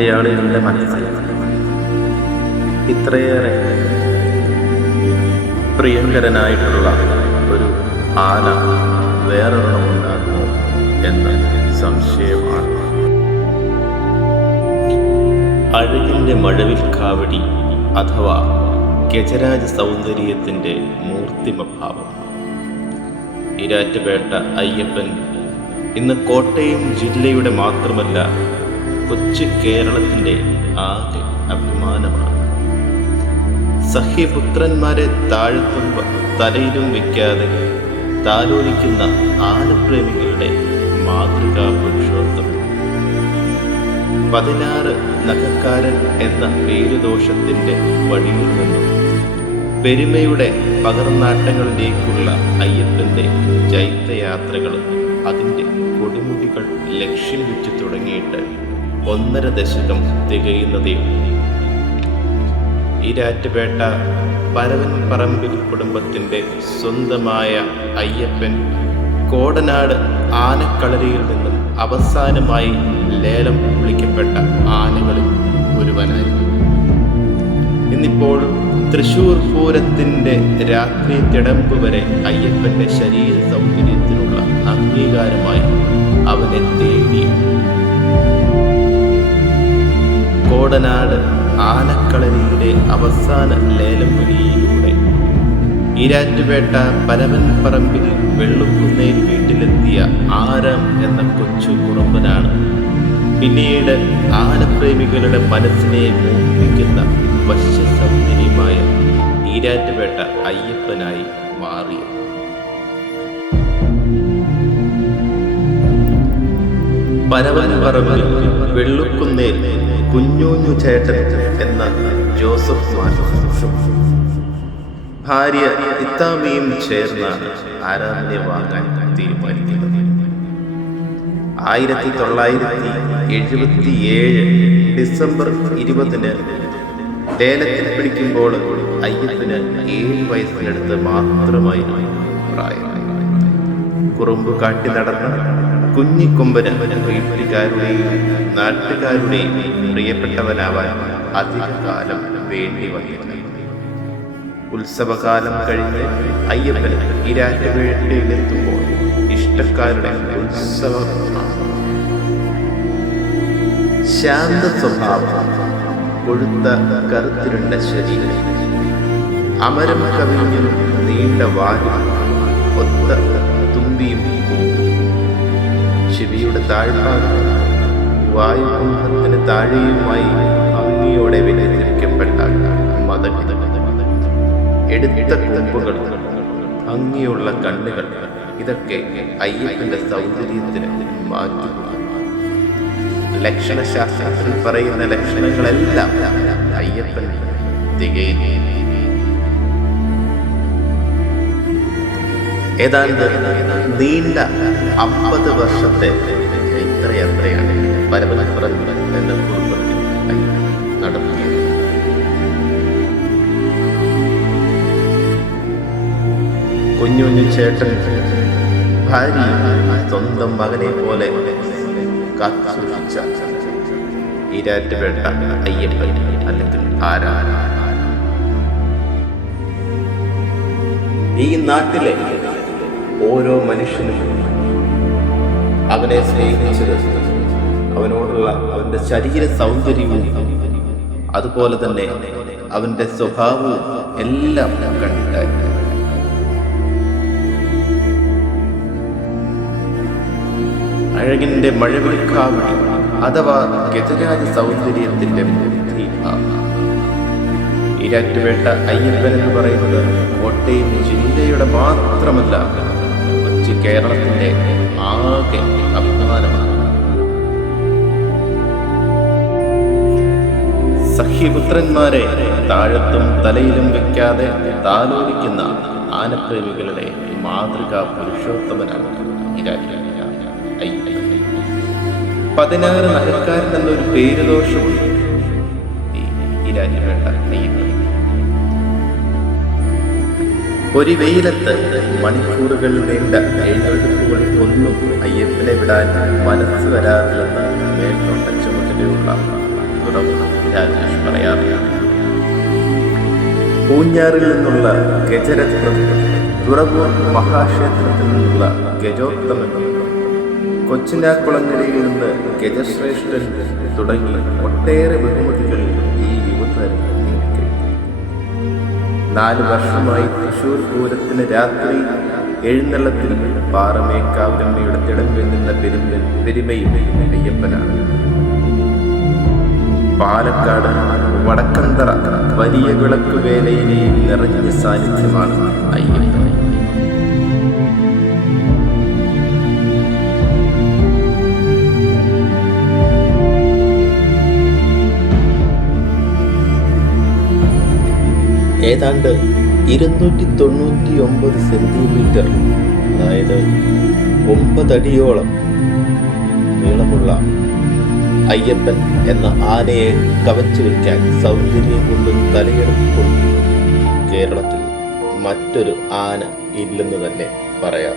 മലയാളികളുടെ മനസ്സിൽ ഇത്രയേറെ പ്രിയങ്കരനായിട്ടുള്ള ഒരു ആന വേറൊരെണ്ണമുണ്ടാകുമോ എന്ന സംശയമാണ്. അഴകിൻ്റെ മഴവിൽ കാവടി അഥവാ ഗജരാജ സൗന്ദര്യത്തിൻ്റെ മൂർത്തിമഭാവം ഈരാറ്റുപേട്ട അയ്യപ്പൻ ഇന്ന് കോട്ടയം ജില്ലയുടെ മാത്രമല്ല കൊച്ചു കേരളത്തിൻ്റെ ആകെ അഭിമാനമാണ്. സഹ്യപുത്രന്മാരെ താഴ്ത്തും തലയിലും വയ്ക്കാതെ താലോലിക്കുന്ന ആനപ്രേമികളുടെ മാതൃകാ പുരുഷോത്തമൻ. 16 നഖക്കാരൻ എന്ന പേരുദോഷത്തിൻ്റെ വഴിയിൽ നിന്നും പെരുമയുടെ പകർന്നാട്ടങ്ങളിലേക്കുള്ള അയ്യപ്പൻ്റെ ചൈത്യയാത്രകൾ അതിൻ്റെ കൊടുമുടികൾ ലക്ഷ്യം വെച്ച് തുടങ്ങിയിട്ട് 1.5 ദശകം തികയുന്നതേയുള്ളൂ. ഈരാറ്റുപേട്ട പരവൻ പറമ്പിൽ കുടുംബത്തിൻ്റെ സ്വന്തമായ അയ്യപ്പൻ കോടനാട് ആനക്കളരിയിൽ നിന്നും അവസാനമായി ലേലം വിളിക്കപ്പെട്ട ആനകളിൽ ഒരുവനായിരുന്നു. ഇന്നിപ്പോൾ തൃശ്ശൂർ പൂരത്തിൻ്റെ രാത്രി തിടമ്പ് വരെ അയ്യപ്പൻ്റെ ശരീര സൗന്ദര്യത്തിനുള്ള അംഗീകാരമായി അവനെ തേടി. കോടനാട് ആനക്കളരിയുടെ അവസാന ലേലം വിളിയിലൂടെ ഈരാറ്റുപേട്ട പരവൻ പറമ്പിൽ വെള്ളുക്കുന്നേൽ വീട്ടിലെത്തിയ ആരം എന്ന കൊച്ചു കുറുമ്പനാണ് പിന്നീട് ആനപ്രേമികളുടെ മനസ്സിനെ മോഹിപ്പിക്കുന്ന വശ്യസൗന്ദര്യമായ ഈരാറ്റുപേട്ട അയ്യപ്പനായി മാറിയത്. പരവൻ പറമ്പിൽ വെള്ളുക്കുന്നേൽ കുഞ്ഞൂഞ്ഞു ചേട്ടൻ എന്ന ജോസഫ് ഭാര്യ ഇത്താമിയും ചേർന്നാണ് ആരാമിനെ വാങ്ങാൻ തീരുമാനിക്കുന്നത്. 1977 ഡിസംബർ 20 ലേലത്തിൽ പിടിക്കുമ്പോൾ അയ്യപ്പന് 7 വയസ്സിനടുത്ത് മാത്രമായിരുന്നു പ്രായം. കുറുമ്പ് കാട്ടി നടന്ന കുഞ്ഞിക്കൊമ്പന് വീട്ടുകാരുടെയും നാട്ടുകാരുടെയും പ്രിയപ്പെട്ടവനാവാൻ അധികകാലം വേണ്ടി വന്നിരുന്നു. ഉത്സവകാലം കഴിഞ്ഞ് അയ്യപ്പൻ ഈരാറ്റുപേട്ടയിലെത്തുമ്പോൾ ഇഷ്ടക്കാരുടെ ഉത്സവമാണ്. ശാന്ത സ്വഭാവം, കൊഴുത്ത കറുത്തിരുണ്ട ശരീരം, അമരം കവിഞ്ഞും നീണ്ട വാലും ഒത്ത തുമ്പിയും ചെവിയുടെ താഴ്ഭാഗം വായുകുംഭത്തിന് താഴെയുമായി ഭംഗിയോടെ വിന്യസിക്കപ്പെട്ട മതകിത, എടുത്ത കൊമ്പുകൾ, ഭംഗിയുള്ള കണ്ണുകൾ, ഇതൊക്കെ അയ്യപ്പന്റെ സൗന്ദര്യത്തിന് മാറ്റും. ലക്ഷണശാസ്ത്രത്തിൽ പറയുന്ന ലക്ഷണങ്ങളെല്ലാം അയ്യപ്പൻ തികയുന്നു. ഏതാണ്ട് നീണ്ട 50 വർഷത്തെ ചൈത്രയാത്രയാണ് പരവനപ്പുറത്ത് എന്ന കുടുംബത്തിൽ നടത്തിയത്. കുഞ്ഞുഞ്ഞു ചേട്ടൻ ഭാര്യ സ്വന്തം മകനെ പോലെ കാത്തുസൂക്ഷിച്ച ഈരാറ്റുപേട്ട അയ്യപ്പൻ അല്ലെങ്കിൽ ആരാ. ഈ നാട്ടിലെ ഓരോ മനുഷ്യനും അവനെ സ്നേഹിച്ചത് അവനോടുള്ള അവൻ്റെ ശരീര സൗന്ദര്യവും അതുപോലെ തന്നെ അവൻ്റെ സ്വഭാവവും എല്ലാം കണ്ടിട്ടായി. അഴകിൻ്റെ മഴവിൽ കാവടി അഥവാ ഗജരാജ സൗന്ദര്യത്തിൻ്റെ മൂർത്തി. ഈരാറ്റുപേട്ട അയ്യപ്പൻ എന്ന് പറയുന്നത് കോട്ടയം ജില്ലയുടെ മാത്രമല്ല കൊച്ചു കേരളത്തിൻ്റെ ആകെ അഭിമാനമാണ്. സഖ്യപുത്രന്മാരെ താഴത്തും തലയിലും വയ്ക്കാതെ താലോലിക്കുന്ന ആനപ്രേമികളുടെ മാതൃകാ പുരുഷോത്തമനാണ് ഈരാറ്റുപേട്ട അയ്യപ്പൻ. 16 നഖക്കാരൻ എന്നൊരു പേരുദോഷമുണ്ട് ഈരാറ്റുപേട്ട അയ്യപ്പൻ. ഒരു വെയിലത്ത് മണിക്കൂറുകൾ നീണ്ട എഴുന്നേൽപ്പുകൾ ഒന്നും അയ്യപ്പനെ വിടാൻ മനസ്സ് വരാറില്ലെന്ന് മേൽനോട്ട ചുമതലയുള്ള തുറവ് രാജേഷ് പറയാറില്ല. പൂഞ്ഞാറിൽ നിന്നുള്ള ഗജരത്നം, തുറവൂർ മഹാക്ഷേത്രത്തിൽ നിന്നുള്ള ഗജോത്തമൻ, കൊച്ചിനാക്കുളങ്ങരയിൽ നിന്ന് ഗജശ്രേഷ്ഠൻ തുടങ്ങി ഒട്ടേറെ ബഹുമതികൾ ഈ യുവതരം നേടിക്കഴിഞ്ഞു. 4 വർഷമായി തൃശൂർ പൂരത്തിന് രാത്രി എഴുന്നള്ളത്തിൽ പാറമേക്കാവമ്മയുടെ തിടമ്പെന്നുന്ന പെരുമയും അയ്യപ്പനാണ്. പാലക്കാട് വടക്കന്തറ വലിയ വിളക്ക് വേലയിലെയും നിറഞ്ഞ സാന്നിധ്യമാണ് അയ്യപ്പൻ. ഏതാണ്ട് 299 സെന്റിമീറ്റർ, അതായത് 9 അടിയോളം നീളമുള്ള അയ്യപ്പൻ എന്ന ആനയെ കവച്ചു വയ്ക്കാൻ സൗന്ദര്യം കൊണ്ടും തലയെടുപ്പുകൊണ്ടും കേരളത്തിൽ മറ്റൊരു ആന ഇല്ലെന്ന് തന്നെ പറയാം.